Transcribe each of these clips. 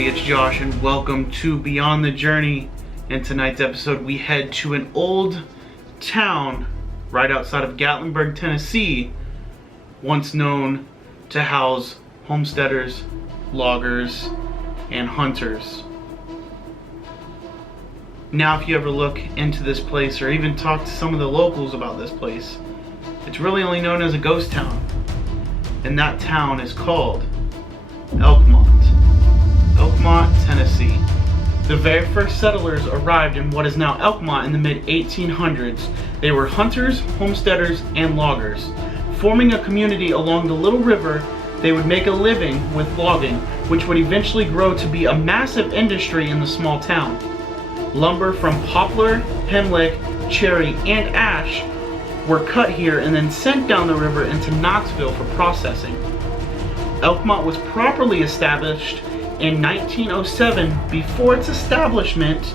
everybody, it's Josh and welcome to Beyond the Journey. In tonight's episode we head to an old town right outside of Gatlinburg, Tennessee, once known to house homesteaders, loggers, and hunters. Now if you ever look into this place or even talk to some of the locals about this place, it's really only known as a ghost town. And that town is called ElkMont. ElkMont, Tennessee. The very first settlers arrived in what is now ElkMont in the mid-1800s. They were hunters, homesteaders, and loggers. Forming a community along the little river, they would make a living with logging, which would eventually grow to be a massive industry in the small town. Lumber from poplar, hemlock, cherry, and ash were cut here and then sent down the river into Knoxville for processing. ElkMont was properly established in 1907. Before its establishment,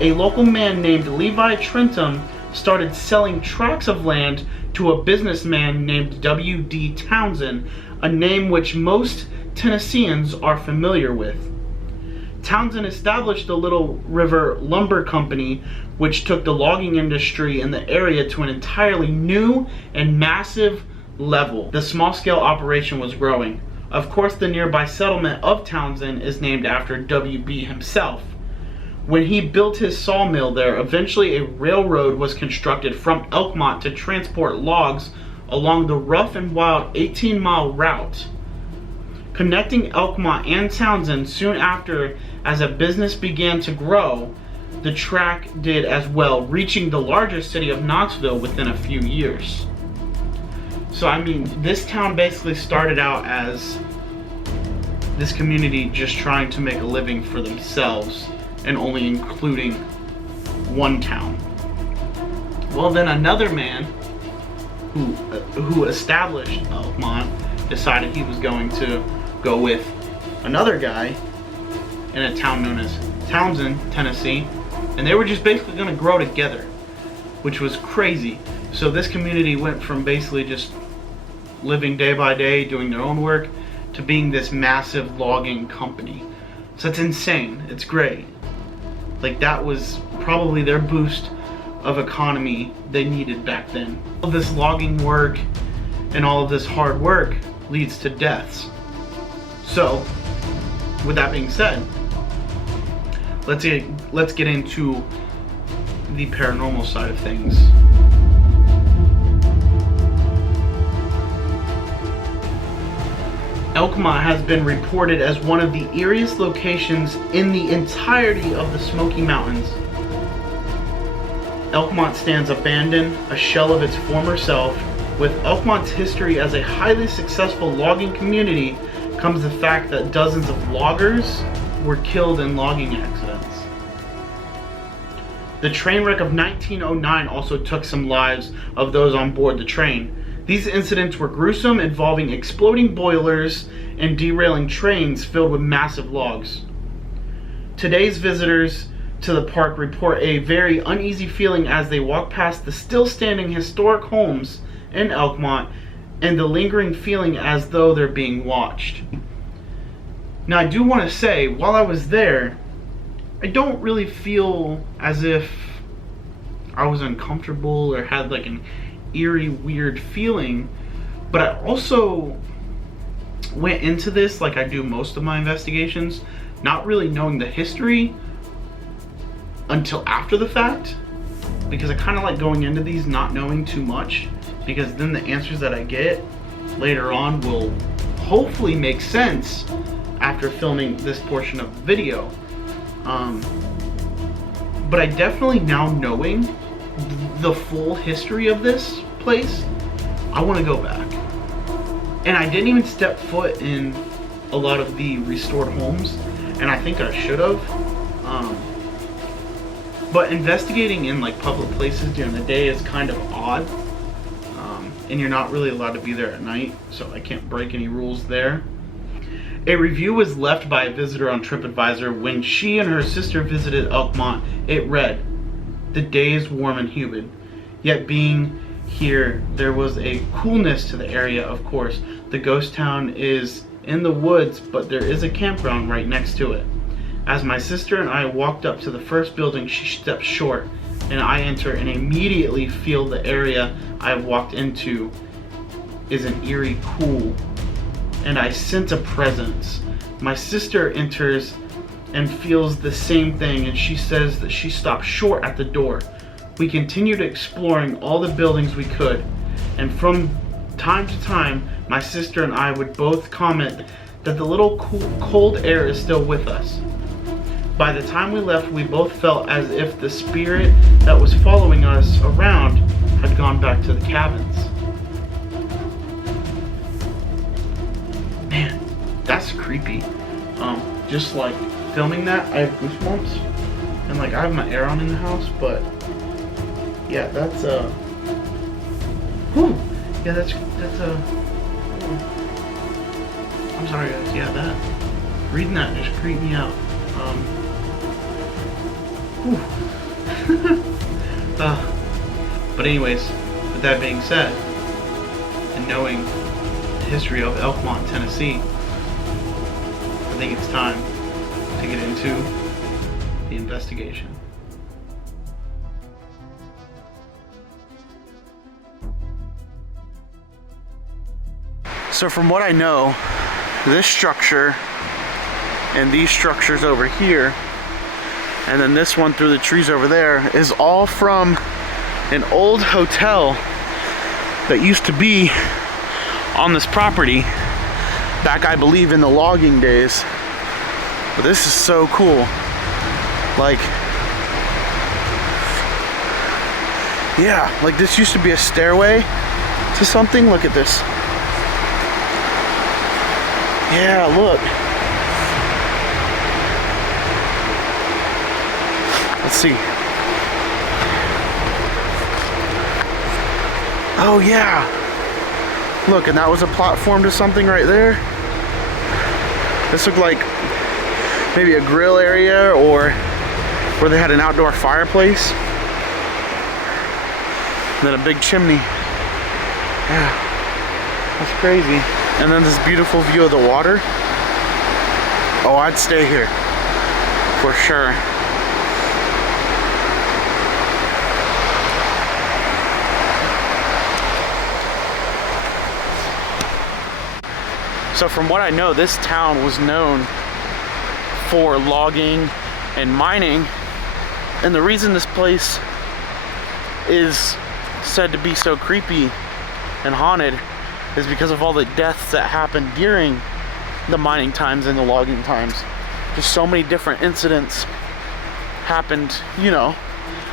a local man named Levi Trentham started selling tracts of land to a businessman named W.D. Townsend, a name which most Tennesseans are familiar with. Townsend established the Little River Lumber Company, which took the logging industry in the area to an entirely new and massive level. The small-scale operation was growing. Of course, the nearby settlement of Townsend is named after W.B. himself. When he built his sawmill there, eventually a railroad was constructed from ElkMont to transport logs along the rough and wild 18-mile route. Connecting ElkMont and Townsend soon after, as a business began to grow, the track did as well, reaching the larger city of Knoxville within a few years. So I mean, this town basically started out as this community just trying to make a living for themselves and only including one town. Well, then another man who established ElkMont decided he was going to go with another guy in a town known as Townsend, Tennessee, and they were just basically going to grow together, which was crazy. So this community went from basically just living day by day, doing their own work, to being this massive logging company. So it's insane. It's great. Like, that was probably their boost of economy they needed back then. All this logging work and all of this hard work leads to deaths. So, with that being said, let's get into the paranormal side of things. ElkMont has been reported as one of the eeriest locations in the entirety of the Smoky Mountains. ElkMont stands abandoned, a shell of its former self. With ElkMont's history as a highly successful logging community comes the fact that dozens of loggers were killed in logging accidents. The train wreck of 1909 also took some lives of those on board the train. These incidents were gruesome, involving exploding boilers and derailing trains filled with massive logs. Today's visitors to the park report a very uneasy feeling as they walk past the still standing historic homes in ElkMont, and the lingering feeling as though they're being watched. Now, I do want to say, while I was there, I don't really feel as if I was uncomfortable or had like an eerie, weird feeling, but I also went into this, like I do most of my investigations, not really knowing the history until after the fact, because I kind of like going into these not knowing too much, because then the answers that I get later on will hopefully make sense after filming this portion of the video. But I definitely, now knowing the full history of this place, I want to go back. And I didn't even step foot in a lot of the restored homes, and I think I should have. But investigating in like public places during the day is kind of odd, and you're not really allowed to be there at night, so I can't break any rules there. A review was left by a visitor on TripAdvisor when she and her sister visited ElkMont. It read, "The day is warm and humid, yet being here there was a coolness to the area. Of course, the ghost town is in the woods, but there is a campground right next to it. As my sister and I walked up to the first building, she stepped short, and I enter and immediately feel the area I walked into is an eerie pool, and I sense a presence. My sister enters and feels the same thing, and she says that she stopped short at the door. We continued exploring all the buildings we could, and from time to time, my sister and I would both comment that the little cold air is still with us. By the time we left, we both felt as if the spirit that was following us around had gone back to the cabins. Man, that's creepy. Just like filming that, I have goosebumps, and like I have my air on in the house, but yeah, that's whew, yeah, that's I'm sorry guys, yeah, that reading that just creeped me out. But anyways, with that being said, and knowing the history of ElkMont, Tennessee, I think it's time to get into the investigation. So from what I know, this structure and these structures over here, and then this one through the trees over there, is all from an old hotel that used to be on this property back, I believe, in the logging days. But this is so cool. Like, yeah, like this used to be a stairway to something. Look at this. Yeah, look. Let's see. Oh yeah. Look, and that was a platform to something right there. This looked like maybe a grill area, or where they had an outdoor fireplace. And then a big chimney. Yeah, that's crazy. And then this beautiful view of the water. Oh, I'd stay here for sure. So from what I know, this town was known for logging and mining, and the reason this place is said to be so creepy and haunted is because of all the deaths that happened during the mining times and the logging times. Just so many different incidents happened, you know.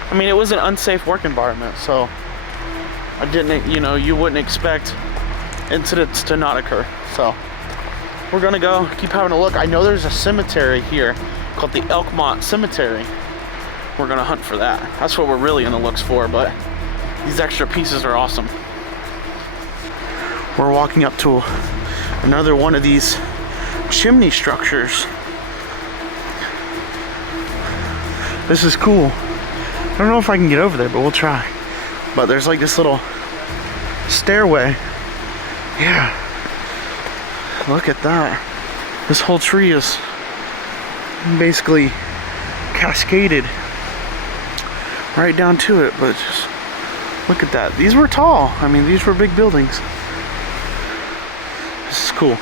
I mean, it was an unsafe work environment, so I didn't, you know, you wouldn't expect incidents to not occur. So we're gonna go keep having a look. I know there's a cemetery here called the ElkMont Cemetery. We're gonna hunt for that. That's what we're really in the looks for, but these extra pieces are awesome. We're walking up to another one of these chimney structures. This is cool. I don't know if I can get over there, but we'll try. But there's like this little stairway. Yeah. Look at that. This whole tree is basically cascaded right down to it, but just look at that. These were tall. I mean, these were big buildings. This is cool.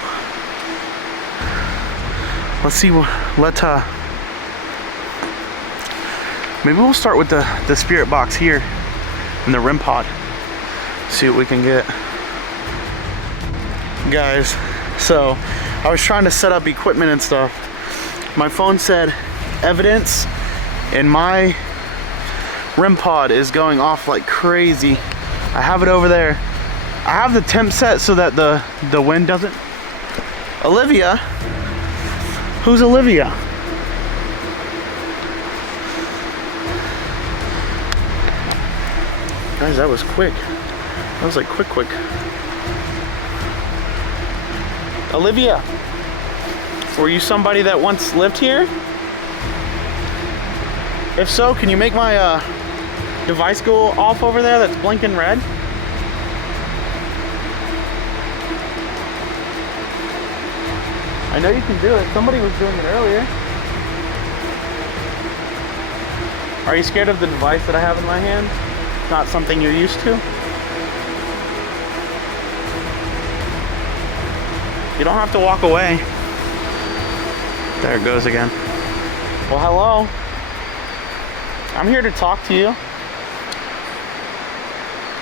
Let's see what, maybe we'll start with the spirit box here and the REM pod. See what we can get. Guys, so I was trying to set up equipment and stuff. My phone said evidence, and my REM pod is going off like crazy. I have it over there. I have the temp set so that the wind doesn't. Olivia? Who's Olivia? Guys, that was quick. That was like quick. Olivia, were you somebody that once lived here? If so, can you make my device go off over there that's blinking red? I know you can do it. Somebody was doing it earlier. Are you scared of the device that I have in my hand? Not something you're used to? You don't have to walk away. There it goes again. Well, hello. I'm here to talk to you.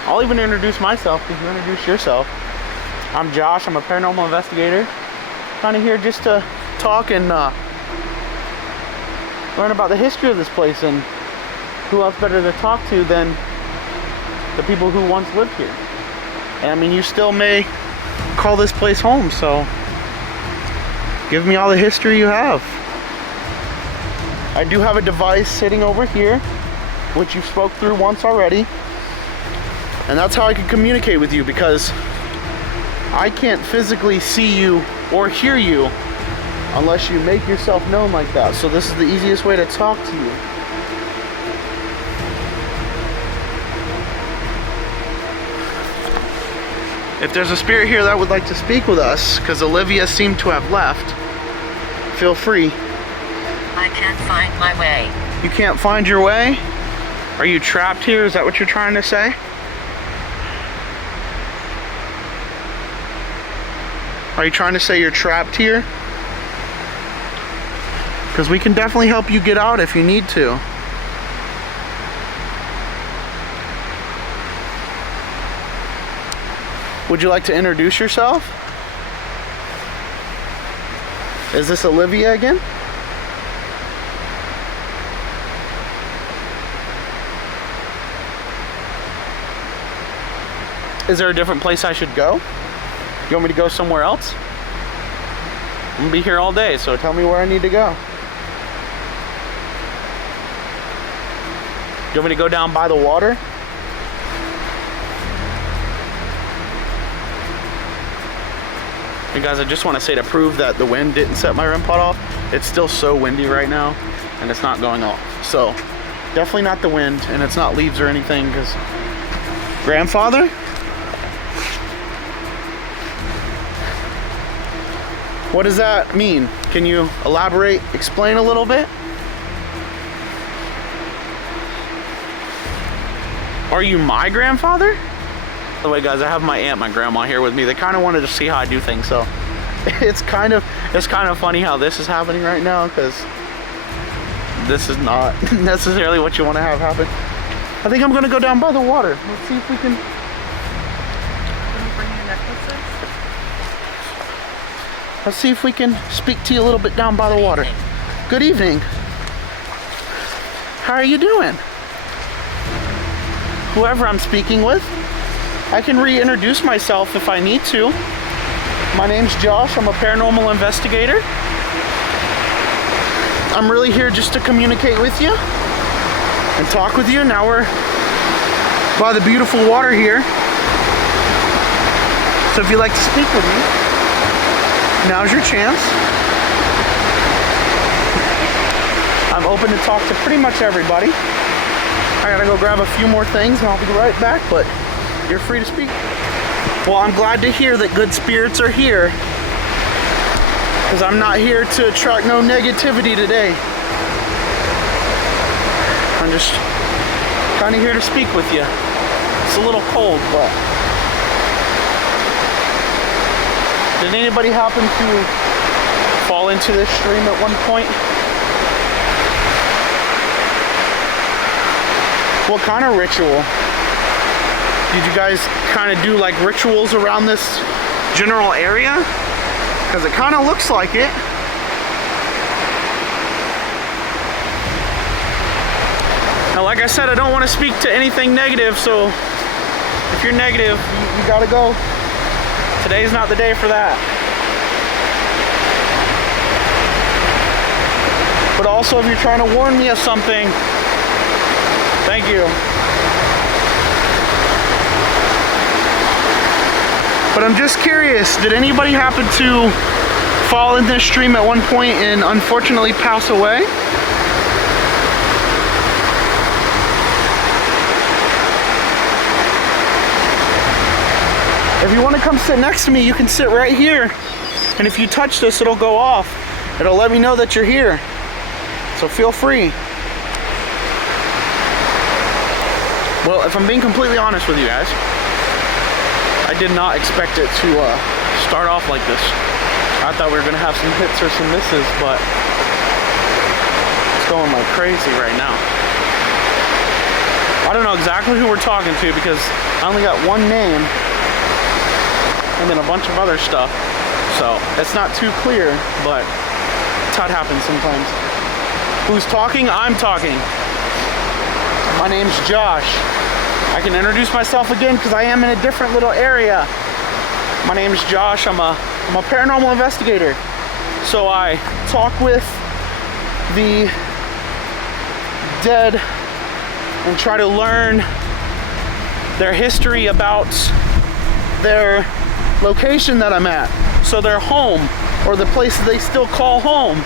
I'll even introduce myself because you introduce yourself. I'm Josh. I'm a paranormal investigator. Kind of here just to talk and learn about the history of this place, and who else better to talk to than the people who once lived here. And I mean, you still may call this place home, so give me all the history you have. I do have a device sitting over here, which you spoke through once already, and that's how I can communicate with you, because I can't physically see you or hear you unless you make yourself known like that. So this is the easiest way to talk to you. If there's a spirit here that would like to speak with us, because Olivia seemed to have left, feel free. I can't find my way. You can't find your way? Are you trapped here? Is that what you're trying to say? Are you trying to say you're trapped here? Because we can definitely help you get out if you need to. Would you like to introduce yourself? Is this Olivia again? Is there a different place I should go? You want me to go somewhere else? I'm gonna be here all day, so tell me where I need to go. You want me to go down by the water? And guys, I just want to say, to prove that the wind didn't set my REM pod off, it's still so windy right now, and it's not going off. So, definitely not the wind, and it's not leaves or anything, because... Grandfather? What does that mean? Can you elaborate, explain a little bit? Are you my grandfather? By the way, guys, I have my aunt, my grandma here with me. They kind of wanted to see how I do things, so it's kind of funny how this is happening right now, because this is not necessarily what you want to have happen. I think I'm gonna go down by the water. Let's see if we can. Can you bring your necklaces? Let's see if we can speak to you a little bit down by the water. Good evening. How are you doing? Whoever I'm speaking with. I can reintroduce myself if I need to. My name's Josh. I'm a paranormal investigator. I'm really here just to communicate with you and talk with you. Now we're by the beautiful water here. So if you'd like to speak with me, now's your chance. I'm open to talk to pretty much everybody. I gotta go grab a few more things and I'll be right back, but you're free to speak. Well, I'm glad to hear that good spirits are here, because I'm not here to attract no negativity today. I'm just kind of here to speak with you. It's a little cold, but... Did anybody happen to fall into this stream at one point? What kind of ritual? Did you guys kind of do like rituals around this general area? Because it kind of looks like it. Now, like I said, I don't want to speak to anything negative, so if you're negative, you gotta go. Today's not the day for that. But also, if you're trying to warn me of something, thank you. But I'm just curious, did anybody happen to fall in this stream at one point and unfortunately pass away? If you want to come sit next to me, you can sit right here. And if you touch this, it'll go off. It'll let me know that you're here. So feel free. Well, if I'm being completely honest with you guys, I did not expect it to start off like this. I thought we were gonna have some hits or some misses, but it's going like crazy right now. I don't know exactly who we're talking to because I only got one name and then a bunch of other stuff. So it's not too clear, but that's how it happens sometimes. Who's talking? I'm talking. My name's Josh. I can introduce myself again because I am in a different little area. My name's Josh. I'm a paranormal investigator. So I talk with the dead and try to learn their history about their location that I'm at. So their home, or the place that they still call home.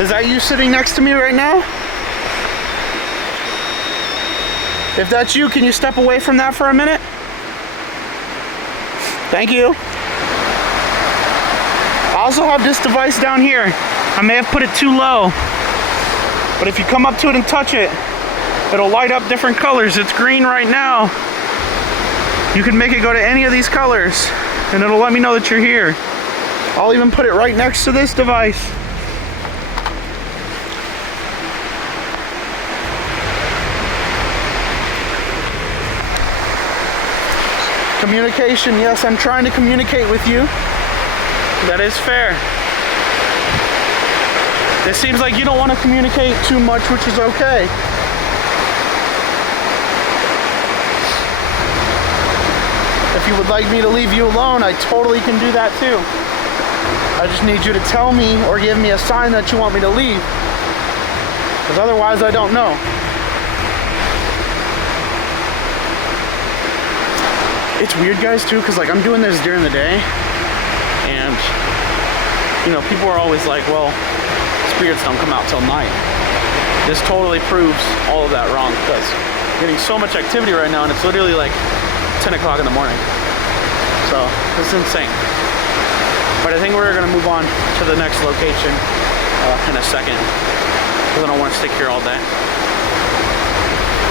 Is that you sitting next to me right now? If that's you, can you step away from that for a minute? Thank you. I also have this device down here. I may have put it too low, but if you come up to it and touch it, it'll light up different colors. It's green right now. You can make it go to any of these colors, and it'll let me know that you're here. I'll even put it right next to this device. Communication, yes, I'm trying to communicate with you. That is fair. It seems like you don't want to communicate too much, which is okay. If you would like me to leave you alone, I totally can do that too. I just need you to tell me or give me a sign that you want me to leave. Because otherwise I don't know. It's weird, guys, too, because like I'm doing this during the day, and you know, people are always like, well, spirits don't come out till night. This totally proves all of that wrong, because I'm getting so much activity right now, and it's literally like 10 o'clock in the morning. So this is insane. But I think we're gonna move on to the next location in a second, because I don't want to stick here all day.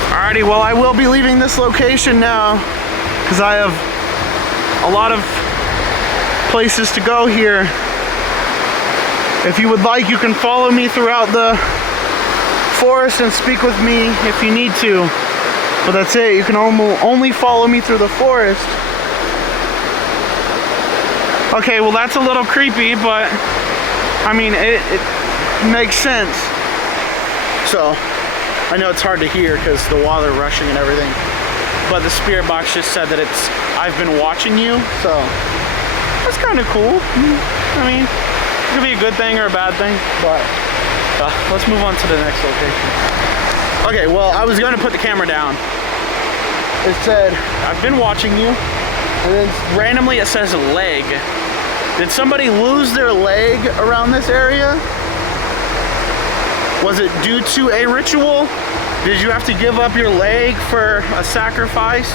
Alrighty, well, I will be leaving this location now, because I have a lot of places to go here. If you would like, you can follow me throughout the forest and speak with me if you need to. But that's it, you can only follow me through the forest. Okay, well that's a little creepy, but I mean, it makes sense. So, I know it's hard to hear because the water rushing and everything. But the spirit box just said that I've been watching you, so that's kind of cool. I mean, it could be a good thing or a bad thing, but let's move on to the next location. Okay, well, I was going to put the camera down. It said, I've been watching you, and then randomly it says leg. Did somebody lose their leg around this area? Was it due to a ritual? Did you have to give up your leg for a sacrifice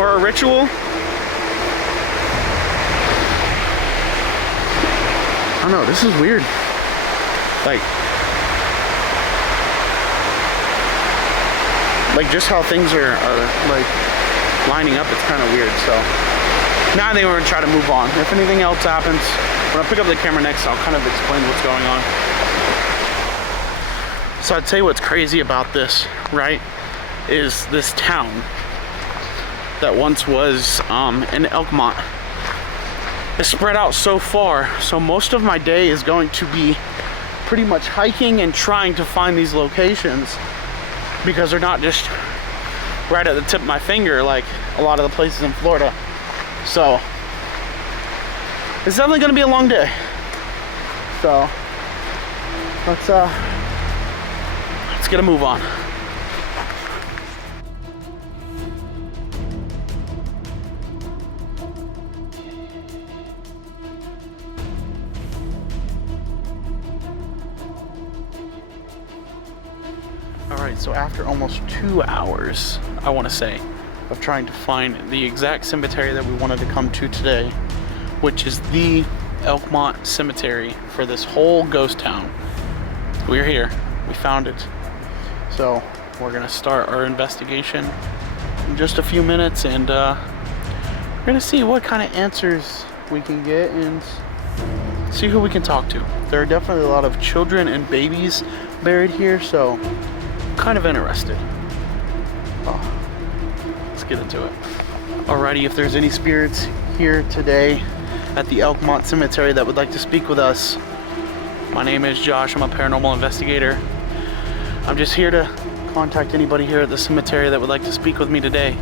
or a ritual? I don't know, this is weird. Like just how things are like lining up, it's kind of weird. So now I think we're gonna try to move on. If anything else happens, when I pick up the camera next, I'll kind of explain what's going on. So I'd say what's crazy about this, right, is this town that once was in ElkMont is spread out so far. So most of my day is going to be pretty much hiking and trying to find these locations, because they're not just right at the tip of my finger like a lot of the places in Florida. So it's definitely gonna be a long day. So let's get a move on. Alright, so after almost 2 hours, I want to say, of trying to find the exact cemetery that we wanted to come to today, which is the ElkMont Cemetery for this whole ghost town. We're here. We found it. So we're gonna start our investigation in just a few minutes, and we're gonna see what kind of answers we can get and see who we can talk to. There are definitely a lot of children and babies buried here, so I'm kind of interested. Let's get into it. Alrighty, if there's any spirits here today at the ElkMont Cemetery that would like to speak with us, my name is Josh. I'm a paranormal investigator. I'm just here to contact anybody here at the cemetery that would like to speak with me today.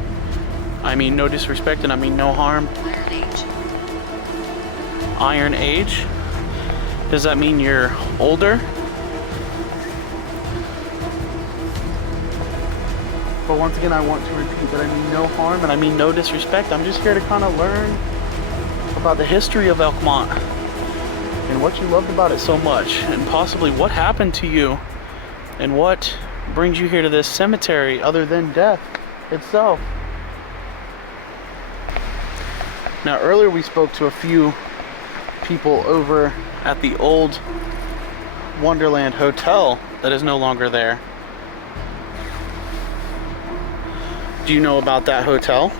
I mean no disrespect and I mean no harm. Iron Age. Iron Age? Does that mean you're older? But once again, I want to repeat that I mean no harm and I mean no disrespect. I'm just here to kind of learn about the history of ElkMont and what you loved about it so much, and possibly what happened to you and what brings you here to this cemetery other than death itself. Now earlier we spoke to a few people over at the old Wonderland Hotel that is no longer there. Do you know about that hotel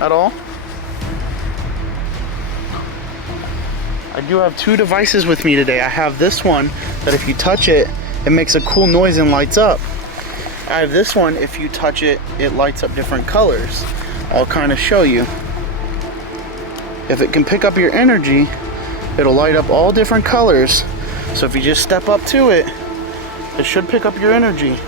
at all? I do have two devices with me today. I have this one that if you touch it, it makes a cool noise and lights up. I have this one, if you touch it, it lights up different colors. I'll kind of show you. If it can pick up your energy, it'll light up all different colors. So if you just step up to it, it should pick up your energy.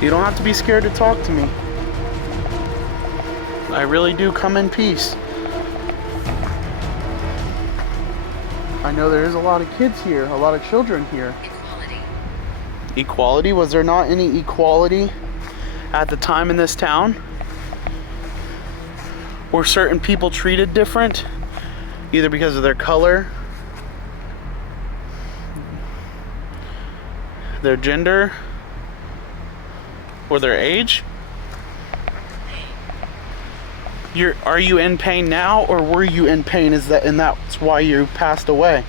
You don't have to be scared to talk to me. I really do come in peace. I know there is a lot of kids here, a lot of children here. Equality. Equality? Was there not any equality at the time in this town? Were certain people treated different, either because of their color, their gender, or their age? Are you in pain now, or were you in pain? And that's why you passed away?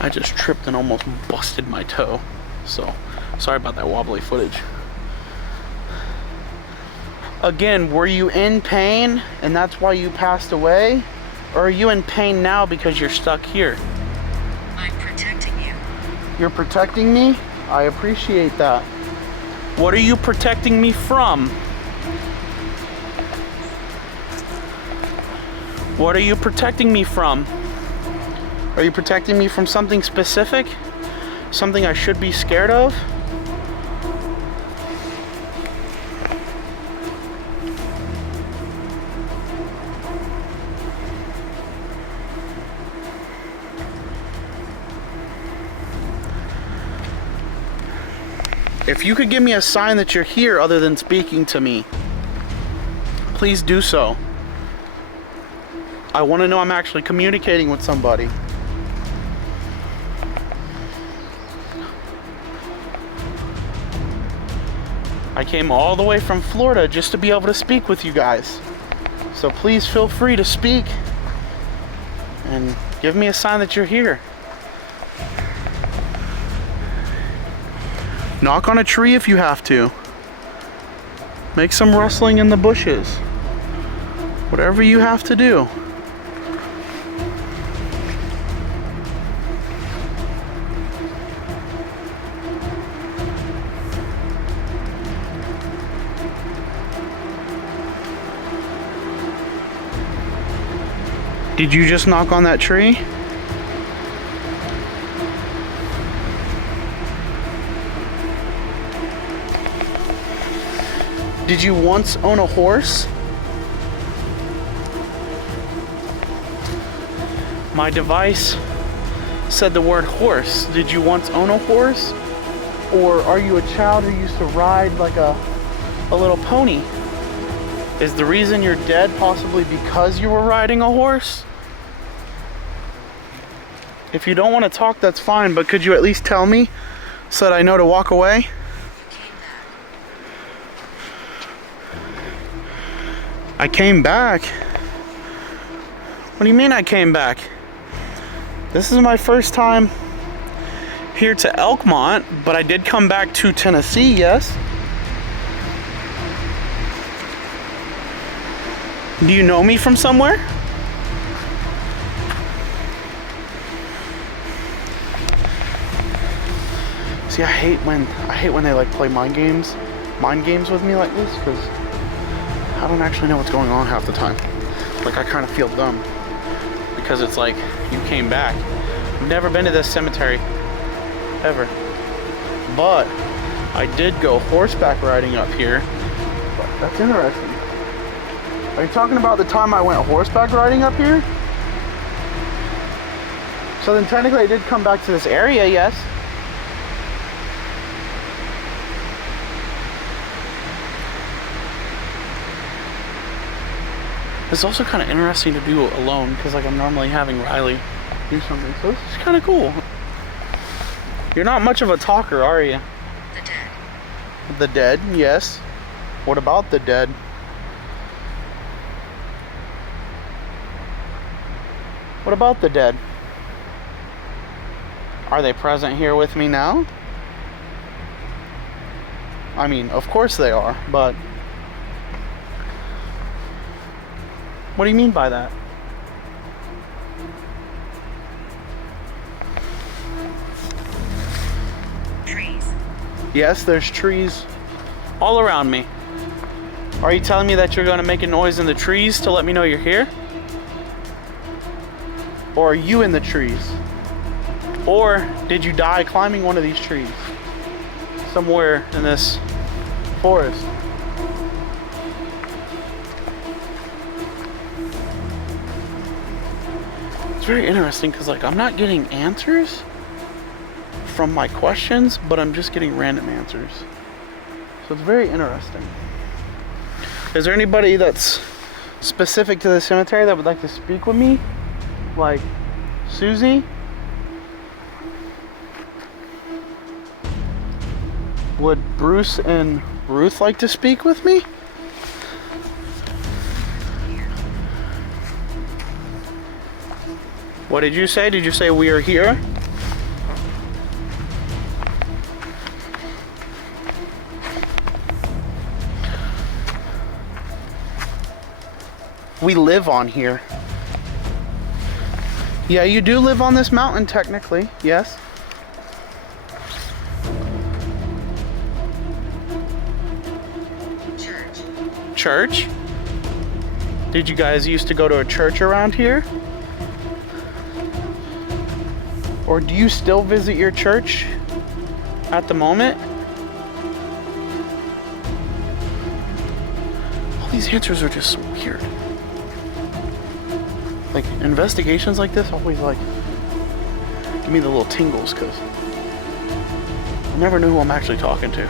I just tripped and almost busted my toe. So, sorry about that wobbly footage. Again, were you in pain and that's why you passed away? Or are you in pain now because you're stuck here? I'm protecting you. You're protecting me? I appreciate that. What are you protecting me from? What are you protecting me from? Are you protecting me from something specific? Something I should be scared of? If you could give me a sign that you're here other than speaking to me, please do so. I want to know I'm actually communicating with somebody. I came all the way from Florida just to be able to speak with you guys. So please feel free to speak and give me a sign that you're here. Knock on a tree if you have to. Make some rustling in the bushes. Whatever you have to do. Did you just knock on that tree? Did you once own a horse? My device said the word horse. Did you once own a horse? Or are you a child who used to ride like a little pony? Is the reason you're dead possibly because you were riding a horse? If you don't want to talk, that's fine, but could you at least tell me so that I know to walk away? I came back. What do you mean I came back? This is my first time here to ElkMont, but I did come back to Tennessee, yes. Do you know me from somewhere? See, I hate when they like play mind games with me like this, because I don't actually know what's going on half the time. Like, I kind of feel dumb because it's like you came back. I've never been to this cemetery ever, but I did go horseback riding up here. But that's interesting. Are you talking about the time I went horseback riding up here? So then technically I did come back to this area, yes. It's also kind of interesting to do alone, because like I'm normally having Riley do something, so this is kind of cool. You're not much of a talker, are you? The dead. The dead, yes. What about the dead? What about the dead? Are they present here with me now? I mean, of course they are, but what do you mean by that? Trees. Yes, there's trees all around me. Are you telling me that you're going to make a noise in the trees to let me know you're here? Or are you in the trees? Or did you die climbing one of these trees? Somewhere in this forest. It's very interesting because like I'm not getting answers from my questions, but I'm just getting random answers. So it's very interesting. Is there anybody that's specific to the cemetery that would like to speak with me? Like Susie? Would Bruce and Ruth like to speak with me? What did you say? Did you say we are here? We live on here. Yeah, you do live on this mountain technically, yes. Church? Did you guys used to go to a church around here? Or do you still visit your church at the moment? All these answers are just so weird. Like, investigations like this always like give me the little tingles, because I never know who I'm actually talking to.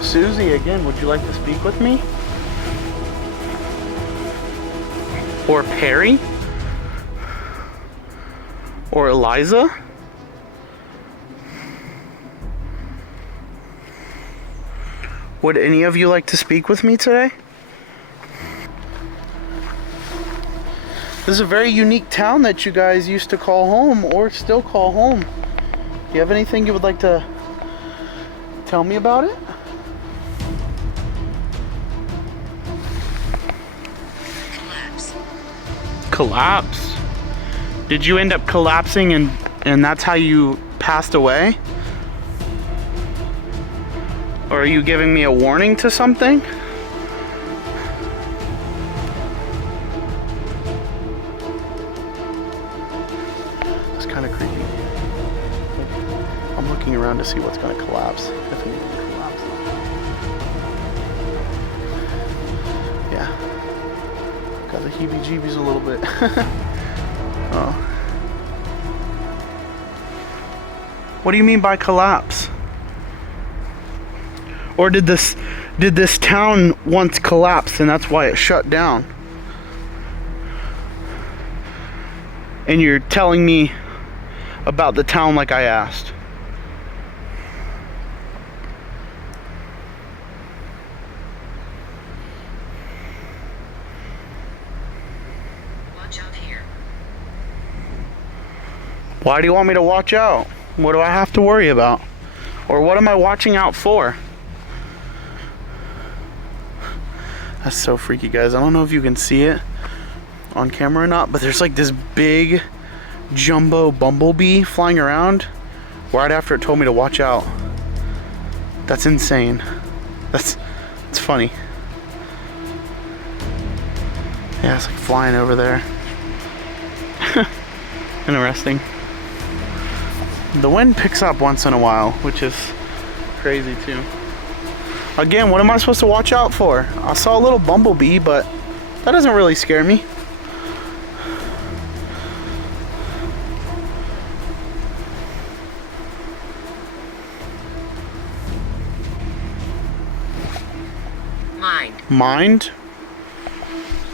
Susie, again, would you like to speak with me? Or Perry? Or Eliza? Would any of you like to speak with me today? This is a very unique town that you guys used to call home, or still call home. Do you have anything you would like to tell me about it? Collapse? Did you end up collapsing and that's how you passed away? Or are you giving me a warning to something? It's kind of creepy. I'm looking around to see what's going to collapse. If anything collapses. Yeah. Got the heebie-jeebies a little bit. Oh. What do you mean by collapse? Or did this town once collapse and that's why it shut down? And you're telling me about the town like I asked. Watch out here. Why do you want me to watch out? What do I have to worry about? Or what am I watching out for? That's so freaky, guys. I don't know if you can see it on camera or not, but there's like this big jumbo bumblebee flying around right after it told me to watch out. That's insane. It's funny. Yeah, it's like flying over there. Interesting. The wind picks up once in a while, which is crazy too. Again, what am I supposed to watch out for? I saw a little bumblebee, but that doesn't really scare me. Mind. Mind?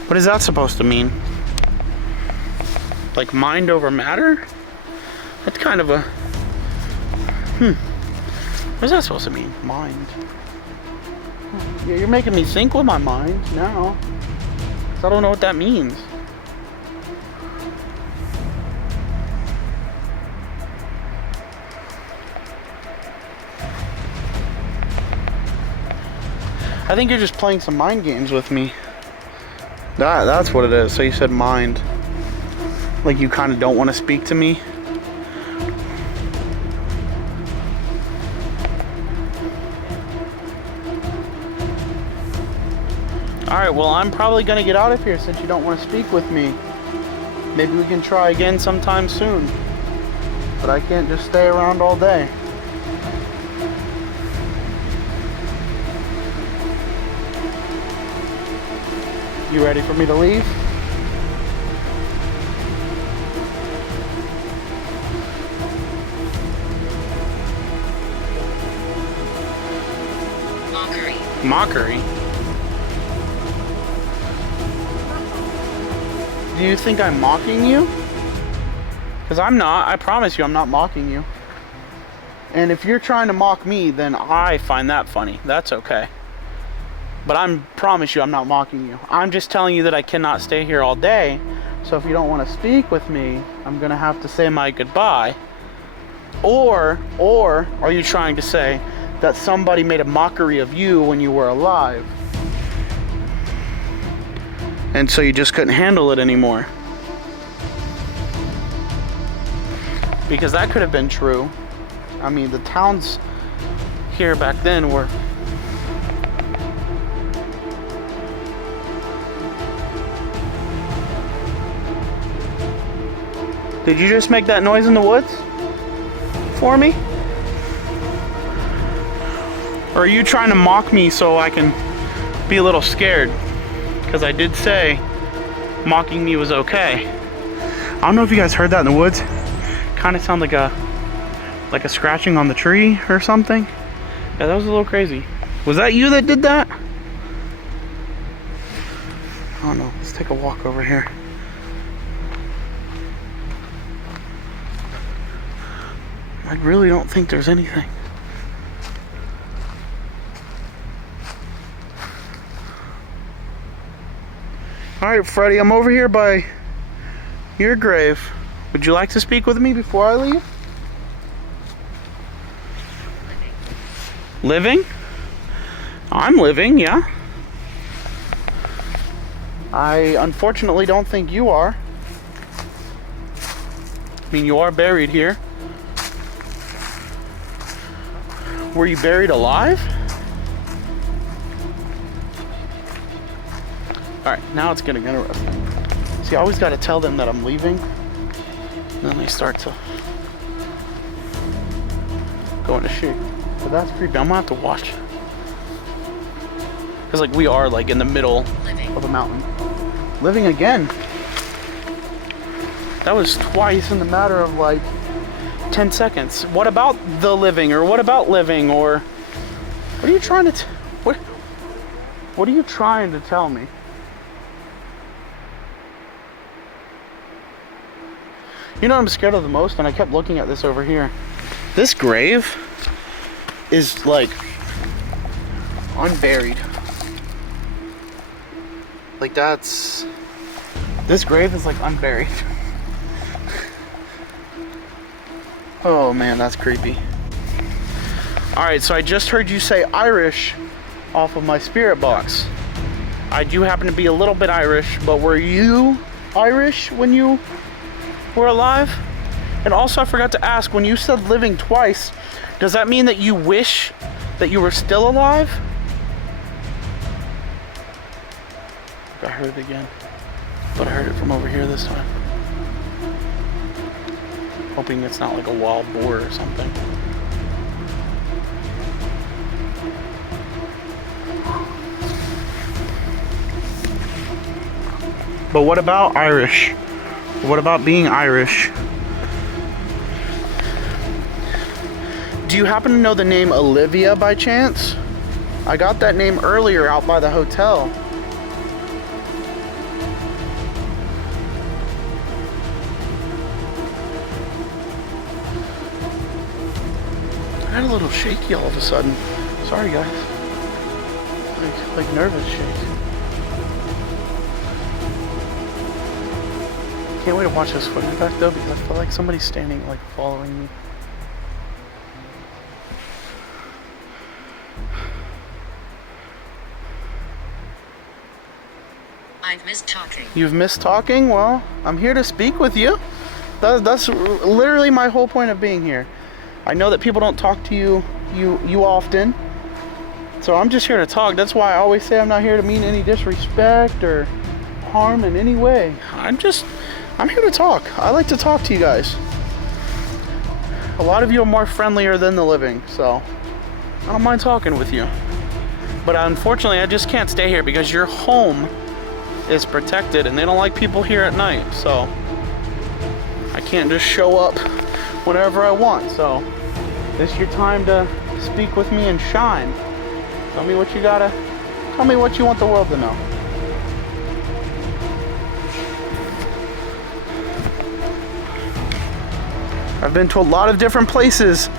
What is that supposed to mean? Like mind over matter? That's kind of a... What's that supposed to mean? Mind. Yeah, you're making me think with my mind now. 'Cause I don't know what that means. I think you're just playing some mind games with me. That's what it is. So you said mind. Like you kind of don't want to speak to me. Alright, well I'm probably gonna get out of here since you don't want to speak with me. Maybe we can try again sometime soon. But I can't just stay around all day. You ready for me to leave? Mockery. Mockery? Do you think I'm mocking you? Because I'm not. I promise you I'm not mocking you. And if you're trying to mock me, then I find that funny. That's okay. But I promise you I'm not mocking you. I'm just telling you that I cannot stay here all day. So if you don't want to speak with me, I'm going to have to say my goodbye. Or are you trying to say that somebody made a mockery of you when you were alive? And so you just couldn't handle it anymore? Because that could have been true. I mean, the towns here back then were... Did you just make that noise in the woods for me? Or are you trying to mock me so I can be a little scared? Because I did say mocking me was okay. I don't know if you guys heard that in the woods. Kind of sounded like a scratching on the tree or something. Yeah, that was a little crazy. Was that you that did that? I don't know. Let's take a walk over here. I really don't think there's anything. Alright, Freddy, I'm over here by your grave. Would you like to speak with me before I leave? Living? I'm living, yeah. I unfortunately don't think you are. I mean, you are buried here. Were you buried alive? Alright, now it's getting interesting. See, I always gotta tell them that I'm leaving. And then they start to go into shit. But that's creepy. I'm gonna have to watch. Because like we are like in the middle of a mountain. Living again. That was twice in the matter of like 10 seconds. What about the living? Or what about living? Or what are you trying to what are you trying to tell me? You know what I'm scared of the most? And I kept looking at this over here. This grave is like unburied. Like this grave is like unburied. Oh man, that's creepy. Alright, so I just heard you say Irish off of my spirit box. I do happen to be a little bit Irish, but were you Irish when you were alive? And also I forgot to ask, when you said living twice, does that mean that you wish that you were still alive? I heard it again, but I heard it from over here this time. Hoping it's not like a wild boar or something. But what about Irish? What about being Irish? Do you happen to know the name Olivia by chance? I got that name earlier out by the hotel. I got a little shaky all of a sudden. Sorry guys. Like nervous shake. Can't wait to watch this footage back though, because I feel like somebody's standing, like following me. I've missed talking. You've missed talking? Well, I'm here to speak with you. That's literally my whole point of being here. I know that people don't talk to you often, so I'm just here to talk. That's why I always say I'm not here to mean any disrespect or harm in any way. I'm here to talk. I like to talk to you guys. A lot of you are more friendlier than the living, so I don't mind talking with you. But unfortunately, I just can't stay here because your home is protected and they don't like people here at night, so I can't just show up whenever I want. So this is your time to speak with me and shine. Tell me what you want the world to know. I've been to a lot of different places,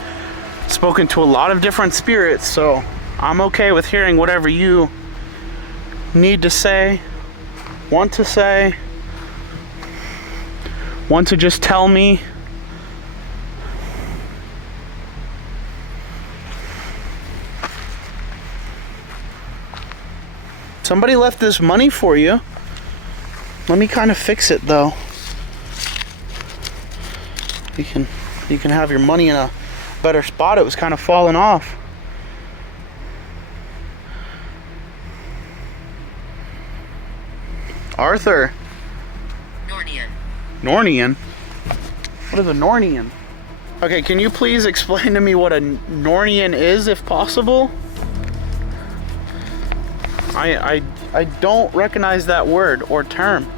spoken to a lot of different spirits, so I'm okay with hearing whatever you need to say, want to say, want to just tell me. Somebody left this money for you. Let me kind of fix it though. You can have your money in a better spot. It was kind of falling off. Arthur. Nornian. Nornian? What is a Nornian? Okay, can you please explain to me what a Nornian is, if possible? I don't recognize that word or term.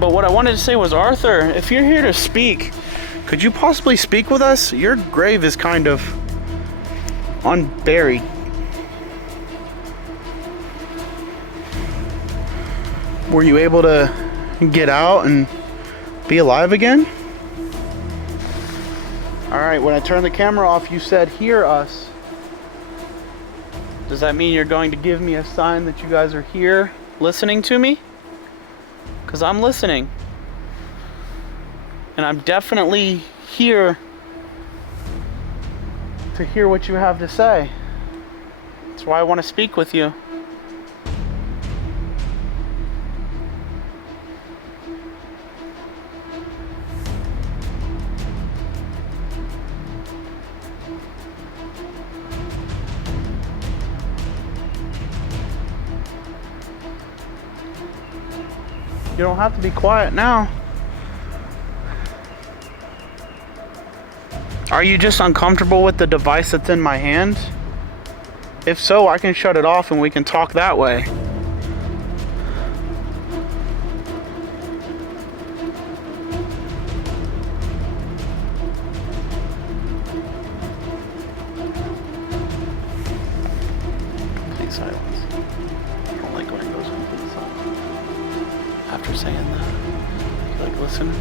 But what I wanted to say was, Arthur, if you're here to speak, could you possibly speak with us? Your grave is kind of unburied. Were you able to get out and be alive again? Alright, when I turned the camera off, you said, hear us. Does that mean you're going to give me a sign that you guys are here listening to me? Because I'm listening. And I'm definitely here to hear what you have to say. That's why I want to speak with you. You don't have to be quiet now. Are you just uncomfortable with the device that's in my hand? If so, I can shut it off and we can talk that way. Complete silence. I don't like when it goes complete silence. After saying that, you like listening?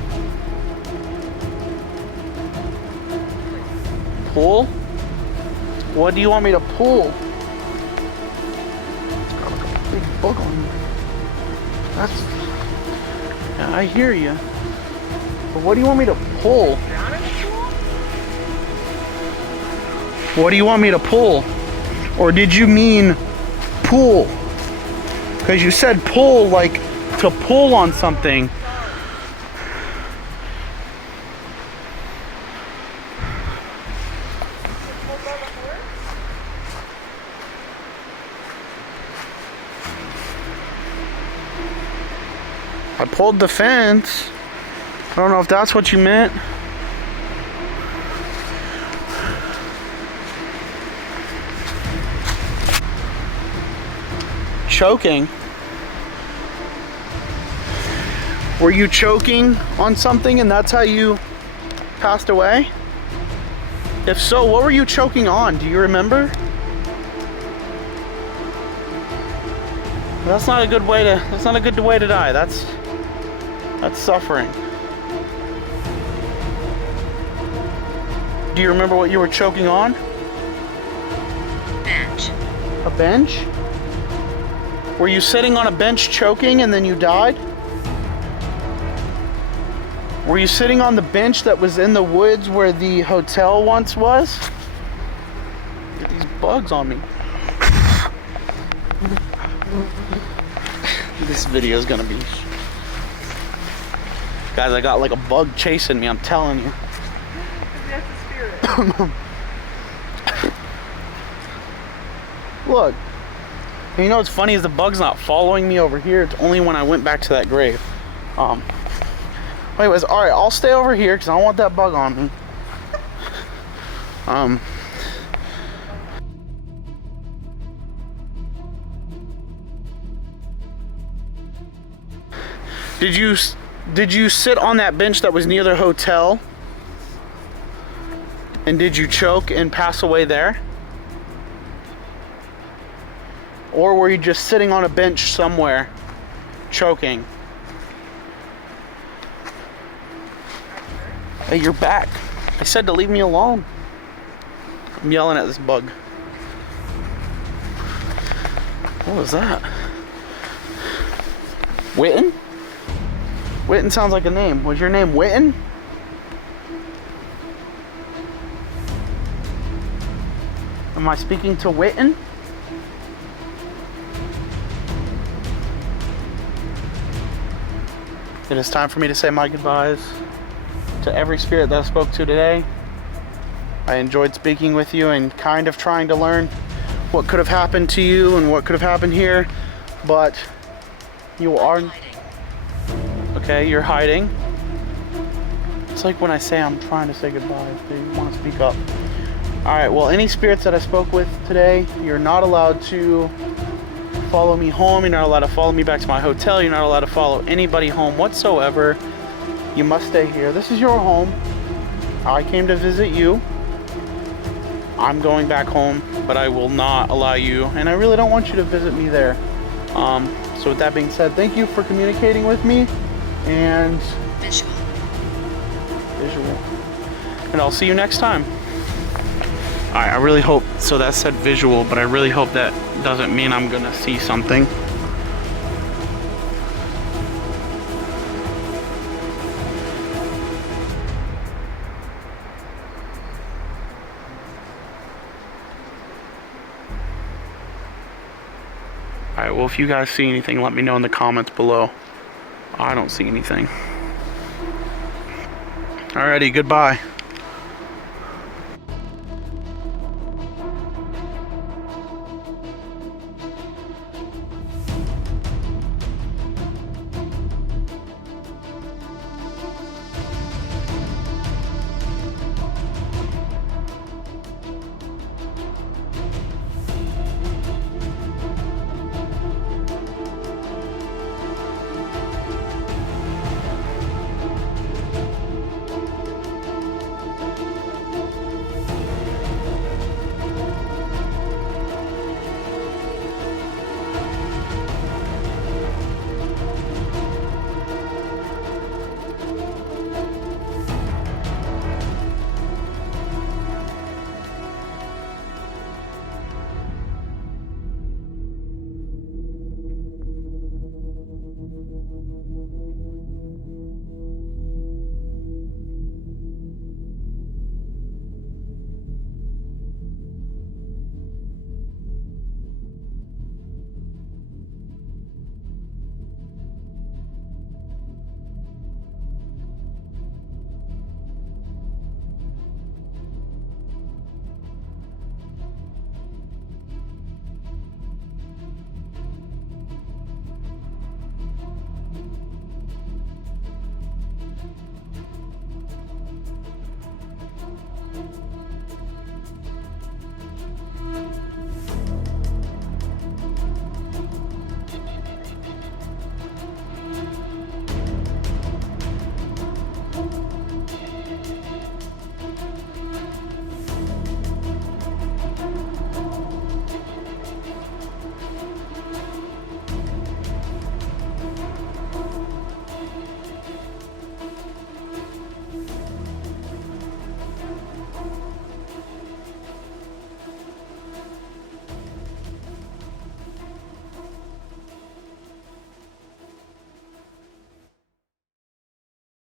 pull? What do you want me to pull? Got like a big bug on me. That's... Yeah, I hear you. But what do you want me to pull? What do you want me to pull? Or did you mean pull? Because you said pull like to pull on something. I pulled the fence. I don't know if that's what you meant. Choking? Were you choking on something and that's how you passed away? If so, what were you choking on? Do you remember? That's not a good way to die. That's suffering. Do you remember what you were choking on? Bench. A bench? Were you sitting on a bench choking and then you died? Were you sitting on the bench that was in the woods where the hotel once was? Get these bugs on me. This video is gonna be... Guys, I got like a bug chasing me, I'm telling you. That's the spirit. Look. And you know what's funny is the bug's not following me over here. It's only when I went back to that grave. Anyways, alright, I'll stay over here because I don't want that bug on me. Did you sit on that bench that was near the hotel? And did you choke and pass away there? Or were you just sitting on a bench somewhere, choking? Hey, you're back. I said to leave me alone. I'm yelling at this bug. What was that? Witten? Witten sounds like a name. Was your name Witten? Am I speaking to Witten? It is time for me to say my goodbyes to every spirit that I spoke to today. I enjoyed speaking with you and kind of trying to learn what could have happened to you and what could have happened here, but you are... Okay, you're hiding. It's like when I say I'm trying to say goodbye, they want to speak up. Alright, well, any spirits that I spoke with today, you're not allowed to follow me home. You're not allowed to follow me back to my hotel. You're not allowed to follow anybody home whatsoever. You must stay here. This is your home. I came to visit you. I'm going back home, but I will not allow you, and I really don't want you to visit me there. So with that being said, thank you for communicating with me, and visual. And I'll see you next time. Alright, I really hope, so that said visual, but I really hope that doesn't mean I'm gonna see something. Alright, well, if you guys see anything, let me know in the comments below. I don't see anything. Alrighty, goodbye.